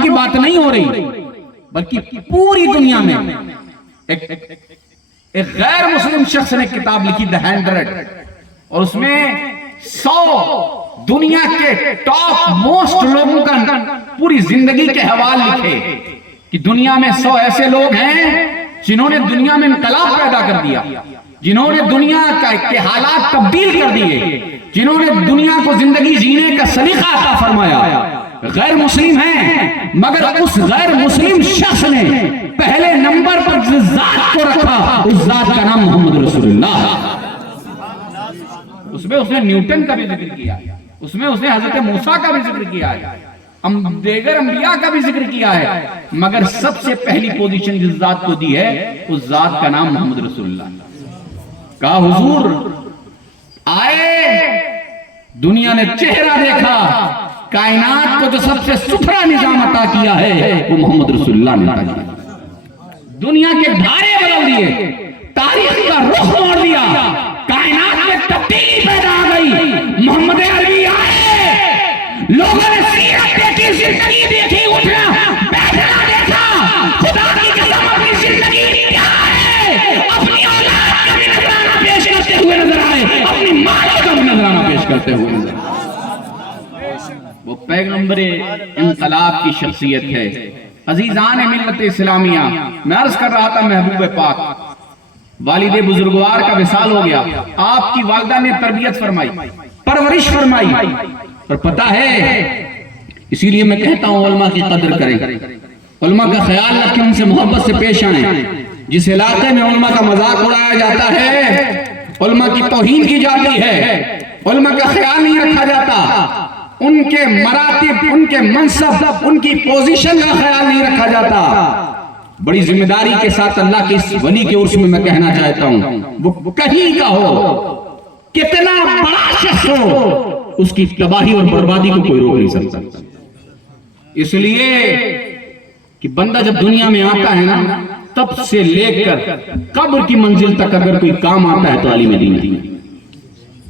مسلمانوں کی بات نہیں ہو رہی، بلکہ پوری دنیا میں ایک غیر مسلم شخص نے کتاب لکھی دی 100، اور اس میں 100 دنیا کے ٹاپ موسٹ لوگوں کا پوری زندگی کے حوال لکھے کہ دنیا میں 100 ایسے لوگ ہیں جنہوں نے دنیا میں انقلاب پیدا کر دیا، جنہوں نے دنیا کے حالات تبدیل کر دیے، جنہوں نے دنیا کو زندگی جینے کا سلیقہ عطا فرمایا۔ غیر مسلم ہیں، مگر اس غیر مسلم شخص نے پہلے نمبر پر جس ذات کو رکھا، اس ذات کا نام محمد رسول اللہ۔ اس میں اس نے نیوٹن کا بھی ذکر کیا، اس میں اس نے حضرت موسیٰ کا بھی ذکر کیا ہے، دیگر انبیاء کا بھی ذکر کیا ہے، مگر سب سے پہلی پوزیشن جس ذات کو دی ہے، اس ذات کا نام محمد رسول اللہ۔ کہا حضور آئے، دنیا نے چہرہ دیکھا، کائنات کو جو سب سے ستھرا نظام عطا کیا ہے وہ محمد رسول اللہ نے عطا کیا۔ دنیا کے دھارے بدل دیے، تاریخ کا رخ موڑ دیا، کائنات میں تبدیلی پیدا آ گئی۔ محمد عربی آئے، لوگوں نے سیرت دیکھی، زندگی دیکھی، اٹھنا بیٹھنا دیکھا، خدا کی قسم اپنی زندگی کیا ہے، اپنی اولاد کا بھی نذرانہ پیش کرتے ہوئے نظر آئے، اپنی ماں کا بھی نذرانہ پیش کرتے ہوئے نظر آئے۔ وہ پیغمبر انقلاب کی شخصیت ہے۔ عزیزان ملت اسلامیہ، میں عرض کر رہا تھا محبوب پاک والد بزرگوار کا وصال ہو گیا، آپ کی والدہ نے تربیت فرمائی، پرورش فرمائی، اور پتہ ہے اسی لیے میں کہتا ہوں علماء کی قدر کریں، علماء کا خیال رکھیں، ان سے محبت سے پیش آئیں۔ جس علاقے میں علماء کا مذاق اڑایا جاتا ہے، علماء کی توہین کی جاتی ہے، علماء کا خیال نہیں رکھا جاتا، ان کے مراتب، ان کے منصب، ان کی پوزیشن کا خیال نہیں رکھا جاتا، بڑی ذمہ داری کے ساتھ اللہ کے اس ولی کے عرص میں کہنا چاہتا ہوں، وہ کہیں کا ہو، کتنا بڑا شخص ہو، اس کی تباہی اور بربادی کو کوئی روک نہیں سکتا۔ اس لیے کہ بندہ جب دنیا میں آتا ہے نا، تب سے لے کر قبر کی منزل تک اگر کوئی کام آتا ہے تو عالم دین ہے۔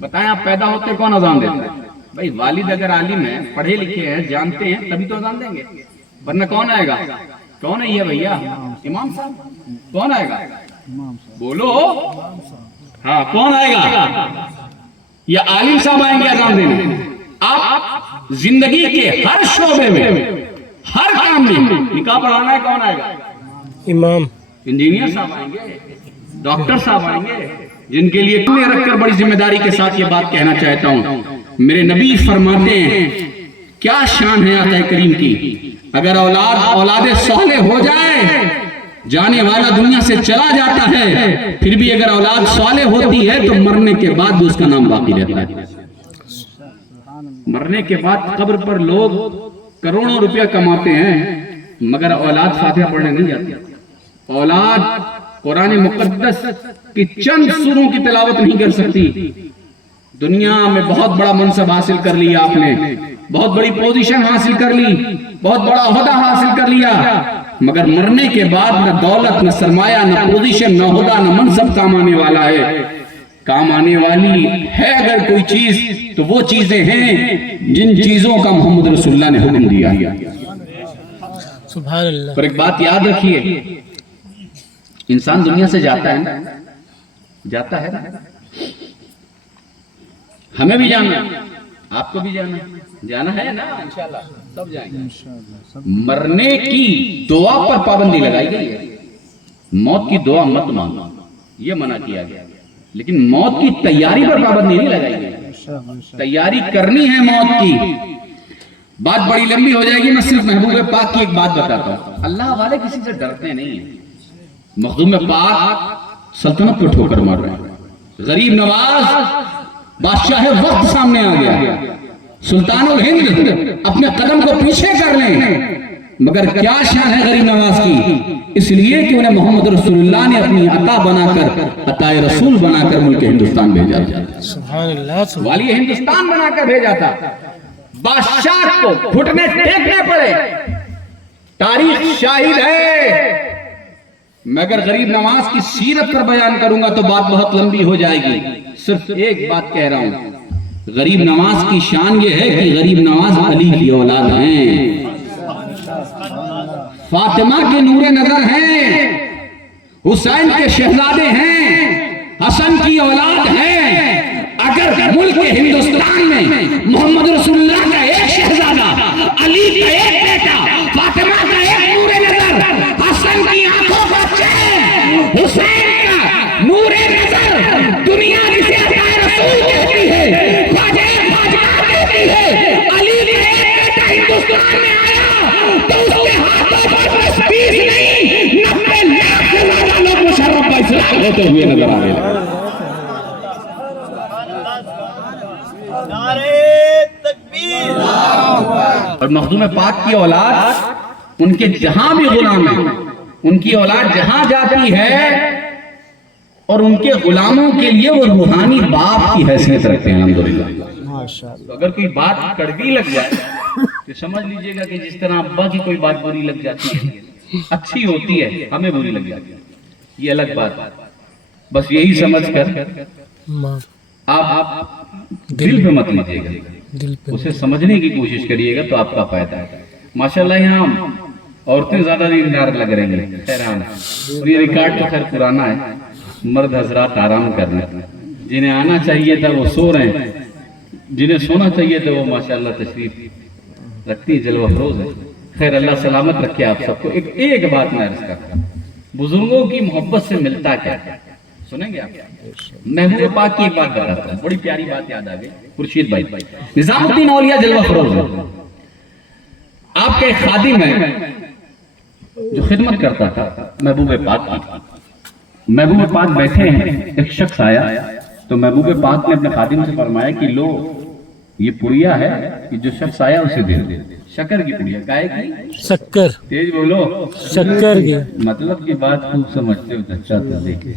بتائیں آپ پیدا ہوتے کون اذان دیتا ہے؟ بھائی والد اگر عالم ہے، پڑھے لکھے ہیں، جانتے ہیں، تبھی تو اذان دیں گے، ورنہ کون آئے گا؟ کون ہے یہ بھیا؟ امام صاحب۔ کون آئے گا؟ بولو، ہاں کون آئے گا؟ یا عالم صاحب آئیں گے اذان دینے؟ آپ زندگی کے ہر شعبے میں، ہر کام میں نکاح پڑھانا ہے، کون آئے گا؟ امام۔ انجینئر صاحب آئیں گے، ڈاکٹر صاحب آئیں گے، جن کے لیے میں رکھ کر بڑی ذمہ داری کے ساتھ یہ بات کہنا چاہتا ہوں۔ میرے نبی فرماتے ہیں، کیا شان ہے آقا کریم کی، اگر اولاد صالح ہو جائے، جانے والا دنیا سے چلا جاتا ہے، پھر بھی اگر اولاد صالح ہوتی ہے تو مرنے کے بعد بھی اس کا نام باقی رہتا ہے۔ مرنے کے بعد قبر پر لوگ کروڑوں روپیہ کماتے ہیں، مگر اولاد فاتحہ پڑھنے نہیں جاتی، اولاد قرآن مقدس کی چند سوروں کی تلاوت نہیں کر سکتی۔ دنیا میں بہت بڑا منصب حاصل کر لیا آپ نے، بہت بڑی پوزیشن حاصل کر لی، بہت بڑا عہدہ حاصل کر لیا، مگر مرنے کے بعد نہ دولت، نہ سرمایہ، نہ پوزیشن، نہ عہدہ، نہ منصب کام آنے والا ہے۔ کام آنے والی ہے اگر کوئی چیز تو وہ چیزیں ہیں جن چیزوں کا محمد رسول اللہ نے حکم دیا۔ سبحان اللہ۔ پر ایک بات یاد رکھیے، انسان دنیا سے جاتا ہے نا، جاتا ہے نا، ہمیں بھی جانا ہے، آپ کو بھی جانا ہے نا، انشاءاللہ سب جائیں گے۔ مرنے کی دعا پر پابندی لگائی گئی ہے، موت کی دعا مت مانگو، یہ منع کیا گیا، لیکن موت کی تیاری پر پابندی نہیں لگائی گئی۔ تیاری کرنی ہے موت کی۔ بات بڑی لمبی ہو جائے گی، میں صرف محبوب پاک کی ایک بات بتاتا ہوں، اللہ والے کسی سے ڈرتے نہیں ہیں۔ مخدوم پاک سلطنت کو ٹھوکر مار رہے ہیں، غریب نواز بادشاہ وقت سامنے آ گیا، سلطان الہند اپنے قدم کو پیچھے کر لیں، مگر کیا شان ہے غریب نواز کی؟ اس لیے کہ انہیں محمد رسول اللہ نے اپنی عطا بنا کر، عطا رسول بنا کر ملک ہندوستان بھیجا تھا، سبحان اللہ۔ والی ہندوستان بنا کر بھیجا تھا۔ بادشاہ کو گھٹنے ٹیکنے پڑے، تاریخ شاہد ہے۔ میں اگر غریب نواز کی سیرت پر بیان کروں گا تو بات بہت لمبی ہو جائے گی، صرف ایک بات کہہ رہا ہوں، غریب نواز کی شان یہ ہے کہ غریب نواز علی کی اولاد ہیں۔ فاطمہ کے نور نظر ہیں، حسین کے شہزادے ہیں، حسن کی اولاد ہے۔ اگر ملک ہندوستان میں محمد رسول اللہ کا ایک شہزادہ، علی کا ایک بیٹا، فاطمہ کا ایک نور نظر، حسن کی آنکھوں کا چین، حسین کا نور نظر، دنیا جسے عطائے رسول کہتی ہے، خواجہ خواجہ کہتی ہے، علی کا ایک بیٹا ہندوستان میں آیا تو اس کے ہاتھوں پر بس 20 نہیں 90 لاکھ سے زیادہ لوگ مشرف کا اسلام ہوتے ہوئے نظر آ رہے ہیں۔ اور مخدوم پاک کی اولاد ان کے جہاں بھی غلام ہیں، ان کی اولاد جہاں جاتی ہے اور ان کے غلاموں کے لیے وہ روحانی باپ کی حیثیت رکھتے ہیں الحمدللہ۔ اگر کوئی بات کڑوی لگ جائے تو سمجھ لیجئے گا کہ جس طرح ابا کی کوئی بات بری لگ جاتی ہے، اچھی ہوتی ہے، ہمیں بری لگ جاتی ہے، یہ الگ بات۔ بس یہی سمجھ کر آپ دل پہ مت لیجئے گا، اسے سمجھنے کی کوشش کریے گا تو آپ کا فائدہ ہے۔ ماشاءاللہ یہاں عورتیں زیادہ دیندار لگ رہی ہیں، خیران ہے۔ یہ ریکارڈ تو خیر پرانا ہے، مرد حضرات آرام کر رہے ہیں، جنہیں آنا چاہیے تھا وہ سو رہے ہیں، جنہیں سونا چاہیے تھا وہ ماشاءاللہ تشریف رکھتی جلوہ افروز ہے۔ خیر اللہ سلامت رکھے آپ سب کو۔ ایک بات میں عرض کرتا ہوں، بزرگوں کی محبت سے ملتا کیا ہے، سنیں گے آپ؟ محبوب پاک کی ایک بات بتاتا ہوں، بڑی پیاری بات یاد آ گئی۔ خورشید بھائی نظام الدین اولیاء جلوہ افروز ہے، آپ کے ایک خادم ہے جو خدمت کرتا تھا محبوب پاک کی۔ محبوب پاک بیٹھے ہیں، ایک شخص آیا تو محبوب پاک نے اپنے خادم سے فرمایا کہ لو یہ پڑیا ہے، کہ جو شخص آیا اسے دے دے۔ شکر کی پڑیا، کائے کی؟ شکر، تیز بولو، شکر کی۔ مطلب کی بات خوب سمجھتے ہو، اچھا تو دیکھیں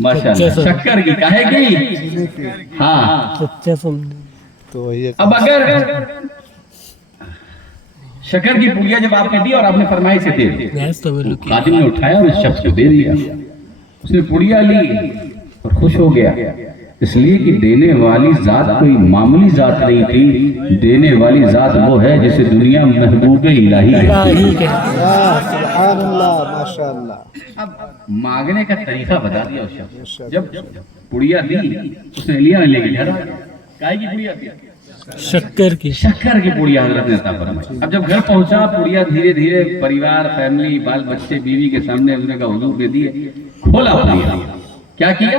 ماشاءاللہ، شکر کی، کائے کی؟ ہاں۔ اب اگر شکر کی پڑیا جب آپ نے دی اور آپ نے فرمائی سے دے دی، خادم نے اٹھایا اور اس شخص کو دے دیا، اس نے پڑیا لی اور خوش ہو گیا، اس لیے کہ دینے والی ذات کوئی معمولی ذات نہیں تھی، دینے والی ذات وہ ہے جسے دنیا محبوب الہی ہے۔ سبحان اللہ، ماشاءاللہ۔ اب مانگنے کا طریقہ بتا دیا اس شخص، جب پڑیا دی اس نے لیا، لے کے گھر آ گیا۔ کائے کی پڑیا دی؟ شکر کی۔ شکر کی پڑیا حضرت نے عطا فرمائی۔ اب جب گھر پہنچا، پڑیا دھیرے دھیرے پریوار، فیملی، بال بچے، بیوی کے سامنے اس نے کہا حضور دے دیے، کھولا پڑیا، کیا کیا؟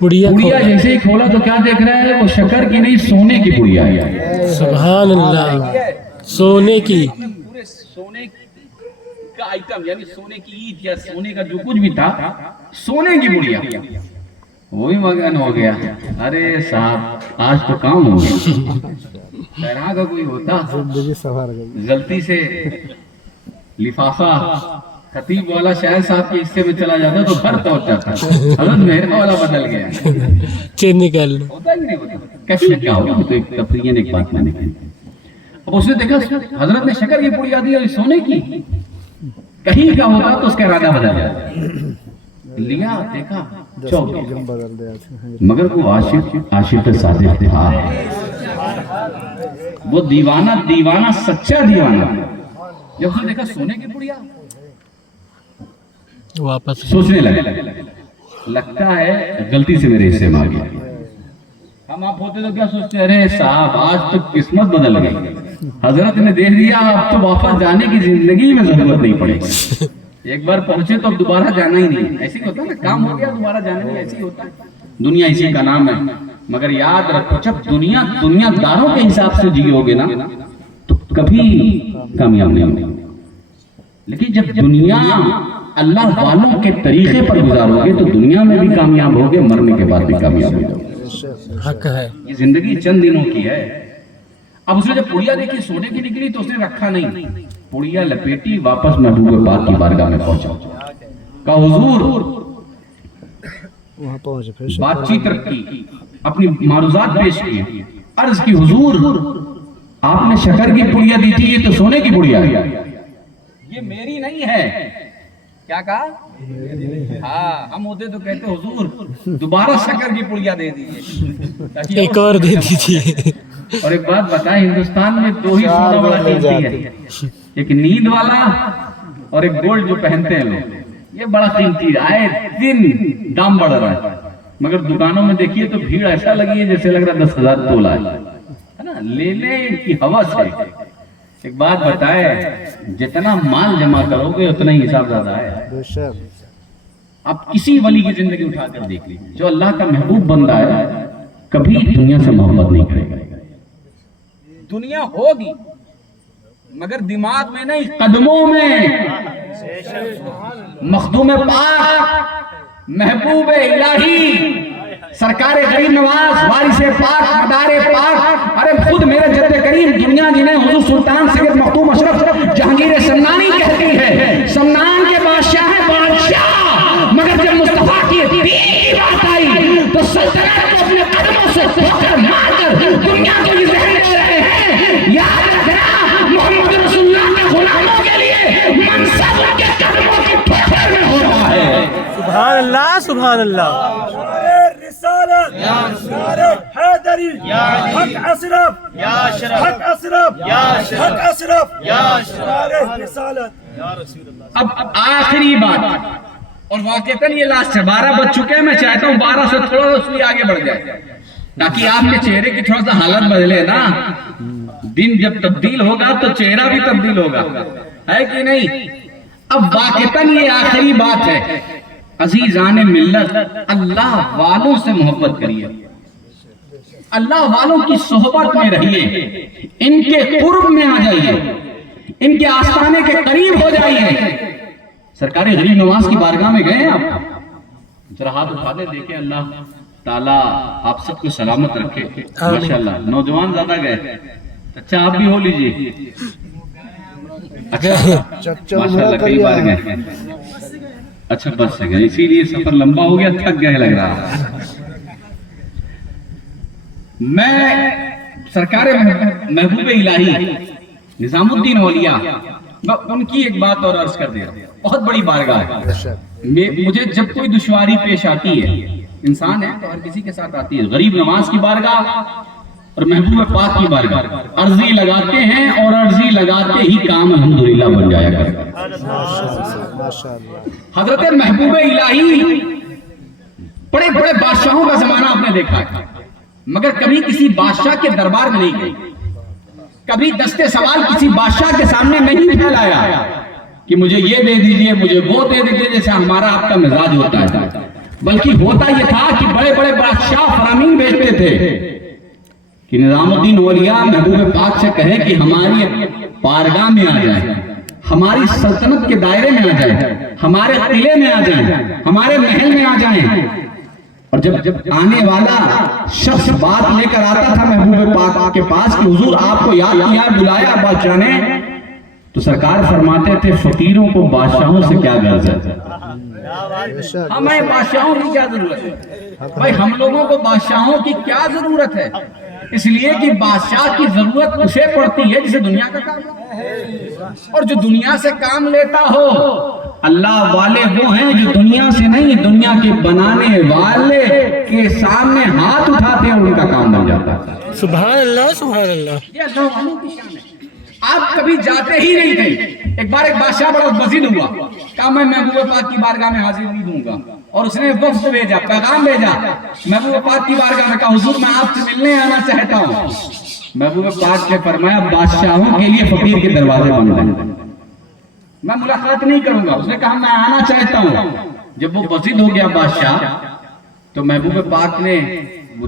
پڑیا جیسے ہی کھولا تو کیا دیکھ رہا ہے؟ وہ شکر کی نہیں، سونے کی پڑیا ہے۔ سبحان اللہ، سونے کی، پورے سونے کا آئٹم، یعنی سونے کی عید یا سونے کا جو کچھ بھی تھا، سونے کی پڑیا۔ وہ بھی مگن ہو گیا، ارے صاحب آج تو کام ہو گیا۔ طرح کا کوئی ہوتا غلطی سے لفافہ خطیب والا شاعر صاحب کے حصے میں چلا جاتا تو بھر پہنچ جاتا، حضرت مہر والا بدل گیا، چین نکال لو، ہوتا ہی نہیں ہوتا۔ کیسے کیا ہوگا؟ تو ایک تفریحاً ایک بات میں نے کہی، اب اس نے دیکھا حضرت نے شکر کی پڑیا دی اور سونے کی، کہیں کا ہوتا تو اس کا ارادہ بدل جاتا، لیا دیکھا چوک گیا، مگر وہ عاشق صادق تھا، وہ دیوانہ سچا دیوانہ، جب اس نے دیکھا سونے کی پڑیا واپس سوچنے لگا، لگتا ہے غلطی سے میرے حصے میں آ گیا۔ ہم آپ ہوتے تو کیا سوچتے ہیں؟ ارے صاحب آج تو قسمت بدل گئی، حضرت نے دیکھ دیا، اب تو واپس جانے کی زندگی میں ضرورت نہیں پڑے گی، ایک بار پہنچے تو اب دوبارہ جانا ہی نہیں۔ ایسے ہی ہوتا ہے نا، کام ہو گیا دوبارہ جانا نہیں، ایسے ہی ہوتا ہے۔ دنیا اسی کا نام ہے، مگر یاد رکھو جب دنیا داروں کے حساب سے جیو گے نا تو کبھی کامیاب نہیں ہوگے، لیکن جب دنیا اللہ والوں کے طریقے پر گزارو گے تو دنیا میں بھی کامیاب ہوگے، مرنے کے بعد بھی کامیاب ہوگے۔ حق ہے، یہ زندگی چند دنوں کی ہے۔ اب اس نے جب پڑیا دیکھی سونے کی نکلی تو اس نے رکھا نہیں، پڑیا لپیٹی واپس محبوب پاک کی بارگاہ میں پہنچا، کہا حضور، بات چیت رکھی، اپنی معروضات پیش کی، عرض کی حضور آپ نے شکر کی پڑیا دی تھی، یہ تو سونے کی پڑیا ہے، یہ میری نہیں ہے۔ کیا کہا؟ ہاں، ہم ہوتے تو کہتے حضور دوبارہ شکر کی پڑیا دے دیجیے، ایک اور دے دیجیے۔ اور ایک بات بتائیں، ہندوستان میں دو ہی سونا بڑا قیمتی ہے، ایک نیند والا اور ایک گولڈ جو پہنتے ہیں لوگ، یہ بڑا قیمتی آئے دن دام بڑھ رہا ہے، مگر دکانوں میں دیکھیے تو بھیڑ ایسا لگی ہے جیسے لگ رہا 10,000 تولہ ہے نا، لینے کی حوث ہے۔ ایک بات بتائے، جتنا مال جمع کرو گے اتنا ہی حساب زیادہ ہے۔ بے شک آپ کسی ولی کی زندگی اٹھا کر دیکھ لیجیے، جو اللہ کا محبوب بندہ ہے کبھی دنیا سے محبت نہیں کرے گا۔ دنیا ہوگی مگر دماغ میں نہیں، قدموں میں۔ مخدوم پاک، محبوب الہی، سرکار غریب نواز، وارث پاک، مدار پاک، ارے خود میرے جد کریم دنیا جنہیں حضور سلطان سید مختوم اشرف جہانگیر سمنانی کہتی ہے، سمنان کے بادشاہ ہیں بادشاہ، مگر جب مصطفیٰ کی دین کی بات آئی تو سلطنت کو اپنے قدموں سے ٹھوکر مار کر دنیا کو یہ ذہن دے رہے ہیں، یاد رکھنا محمد رسول اللہ کے غلاموں کے لیے منصب ان کے قدموں کی ٹھوکر میں ہو رہا ہے۔ سبحان اللہ سبحان اللہ۔ رسالت حیدری، حق اشرف، حق اشرف، حق اشرف، رسالت۔ اب آخری بات، اور واقعتاً یہ لاسٹ ہے، 12 بج چکے ہیں، میں چاہتا ہوں 12 سے تھوڑا اس لیے آگے بڑھ جائے تاکہ آپ کے چہرے کی تھوڑا سا حالت بدلے نا۔ دن جب تبدیل ہوگا تو چہرہ بھی تبدیل ہوگا، ہے کہ نہیں؟ اب واقعتاً یہ آخری بات ہے، عزیزان ملت، اللہ والوں سے محبت کریے، اللہ والوں کی صحبت میں رہیے، ان کے قرب میں آ جائیے، ان کے آستانے کے قریب ہو جائیے۔ سرکار غریب نواز کی بارگاہ میں گئے ہیں آپ؟ ذرا ہاتھ اٹھا دے، دیکھیں اللہ تعالیٰ آپ سب کو سلامت رکھے۔ ماشاءاللہ نوجوان زیادہ گئے، اچھا آپ بھی ہو لیجئے۔ اچھا ماشاءاللہ کئی بار گئے، اچھا بس گئے، اسی لیے سفر لمبا ہو گیا، تھک گئے لگ رہا۔ میں سرکار محبوب الہی نظام الدین اولیاء، ان کی ایک بات اور عرض کر دیا، بہت بڑی بارگاہ ہے۔ مجھے جب کوئی دشواری پیش آتی ہے، انسان ہے تو ہر کسی کے ساتھ آتی ہے، غریب نواز کی بارگاہ اور محبوب پاک کی بارگاہ، عرضی لگاتے ہیں اور عرضی لگاتے ہی کام الحمدللہ بن جایا کرتا۔ حضرت محبوب الہی بڑے بڑے بادشاہوں کا زمانہ آپ نے دیکھا ہے، مگر کبھی کسی بادشاہ کے دربار میں نہیں گئی، کبھی دستے سوال کسی بادشاہ کے سامنے نہیں پھیلایا کہ مجھے یہ دے دیجئے، مجھے وہ دے دیجئے، جیسے ہمارا آپ کا مزاج ہوتا ہے، بلکہ ہوتا یہ تھا کہ بڑے بڑے بادشاہ فرامین بھیجتے تھے کہ نظام الدین اولیاء محبوب پاک سے کہیں کہ ہماری بارگاہ میں آ جائیں، ہماری سلطنت کے دائرے میں آ جائیں، ہمارے قلعے میں آ جائیں، ہمارے محل میں آ جائیں۔ اور جب آنے والا شخص بات لے کر آتا تھا محبوب پاک کے پاس کہ حضور آپ کو یاد کیا، بلایا بادشاہ نے، تو سرکار فرماتے تھے فقیروں کو بادشاہوں سے کیا غرض ہے؟ ہمیں بادشاہوں کی کیا ضرورت ہے؟ بھائی ہم لوگوں کو بادشاہوں کی کیا ضرورت ہے؟ اس لیے کہ بادشاہ کی ضرورت اسے پڑتی ہے جسے دنیا کا کام ہے، اور جو دنیا سے کام لیتا ہو، اللہ والے وہ ہیں جو دنیا سے نہیں، دنیا کے بنانے والے کے سامنے ہاتھ اٹھاتے ہیں اور ان کا کام بن جاتا ہے۔ سبحان اللہ سبحان اللہ۔ یہ اللہ والوں کی شان ہے۔ آپ کبھی جاتے ہی نہیں تھے۔ ایک بار ایک بادشاہ بڑا بزدل ہوا، کہا میں محبوب پاک کی بارگاہ میں حاضر نہیں دوں گا، اور اس نے وفد بھیجا، پیغام بھیجا محبوب پاک کی بارگاہ میں، کہا حضور میں آپ سے ملنے آنا چاہتا ہوں۔ محبوب پاک نے فرمایا بادشاہوں کے لیے فقیر کے دروازے بند ہیں، میں ملاقات نہیں کروں گا۔ اس نے کہا میں آنا چاہتا ہوں۔ جب وہ بزدل ہو گیا بادشاہ، تو محبوب پاک نے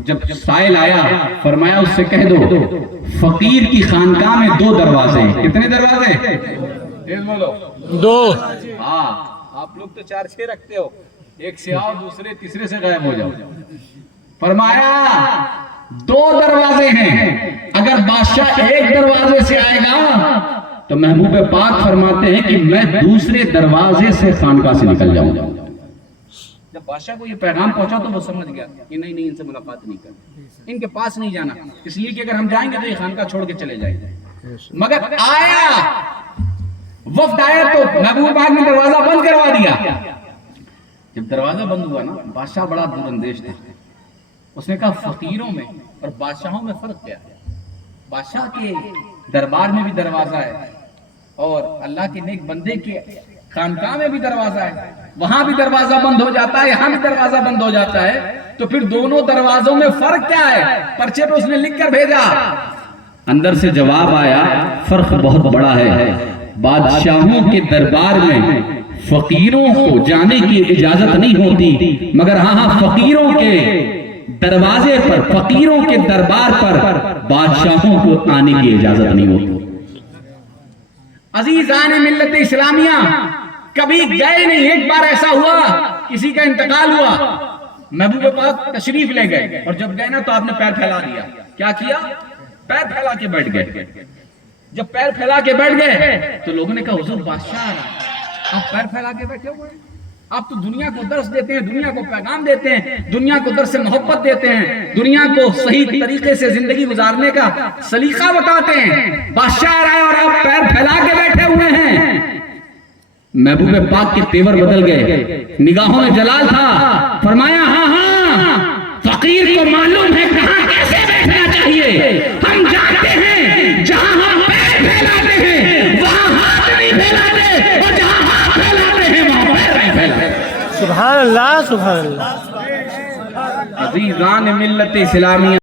جب سائل آیا فرمایا اس سے کہہ دو فقیر کی خانقاہ میں 2 دروازے ہیں۔ کتنے دروازے؟ تیز بولو۔ 2۔ ہاں آپ لوگ تو 4-6 رکھتے ہو، ایک سے آؤ، دوسرے تیسرے سے غائب ہو جاؤ۔ فرمایا 2 دروازے ہیں، اگر بادشاہ ایک دروازے سے آئے گا تو محبوب پاک فرماتے ہیں کہ میں دوسرے دروازے سے خانقاہ سے نکل جاؤں گا۔ جب بادشاہ کو یہ پیغام پہنچا تو وہ سمجھ گیا کہ نہیں ان سے ملاقات نہیں کرنی، ان کے پاس نہیں جانا، اس لیے کہ اگر ہم جائیں گے تو یہ خانقاہ چھوڑ کے چلے جائیں گے۔ مگر آیا وفد آیا تو محبوب پاک نے دروازہ بند کروا دیا۔ جب دروازہ بند ہوا نا، بادشاہ بڑا دور اندیش تھا، اس نے کہا فقیروں میں اور بادشاہوں میں فرق کیا ہے؟ بادشاہ کے دربار میں بھی دروازہ ہے اور اللہ کے نیک بندے کے خانقاہ میں بھی دروازہ ہے، وہاں بھی دروازہ بند ہو جاتا ہے، یہاں بھی دروازہ بند ہو جاتا ہے، تو پھر دونوں دروازوں میں فرق کیا ہے؟ پرچے پہ اس نے لکھ کر بھیجا، اندر سے جواب آیا فرق بہت بڑا ہے، بادشاہوں کے دربار میں فقیروں کو جانے کی اجازت نہیں ہوتی، مگر ہاں فقیروں کے دروازے پر، فقیروں کے دربار پر بادشاہوں کو آنے کی اجازت نہیں ہوتی۔ عزیزان ملت اسلامیہ کبھی گئے نہیں، ایک بار ایسا ہوا کسی کا انتقال ہوا، محبوب پاک تشریف لے گئے، اور جب گئے نا تو آپ نے پیر پھیلا دیا، کیا کیا؟ پیر پھیلا کے بیٹھ گئے۔ جب پیر پھیلا کے بیٹھ گئے تو لوگوں نے کہا حضور بادشاہ آ رہا ہے، آپ پیر پھیلا کے بیٹھے ہوئے ہیں، آپ تو دنیا کو درس دیتے ہیں، دنیا کو پیغام دیتے ہیں، دنیا کو درس محبت دیتے ہیں، دنیا کو صحیح طریقے سے زندگی گزارنے کا سلیقہ بتاتے ہیں، بادشاہ آ رہا ہے اور آپ پیر پھیلا کے بیٹھے ہوئے ہیں۔ محبوب پاک کے تیور بدل گئے، نگاہوں میں جلال تھا، فرمایا ہاں ہاں فقیر کو معلوم ہے کہاں کیسے بیٹھنا چاہیے، ہم جانتے ہیں جہاں ہم پیر پھیلاتے ہیں وہاں ہاتھ نہیں پھیلاتے، اور جہاں ہاتھ پھیلاتے ہیں وہاں پیر نہیں پھیلاتے۔ سبحان اللہ سبحان اللہ۔ عزیزان ملت اسلامیہ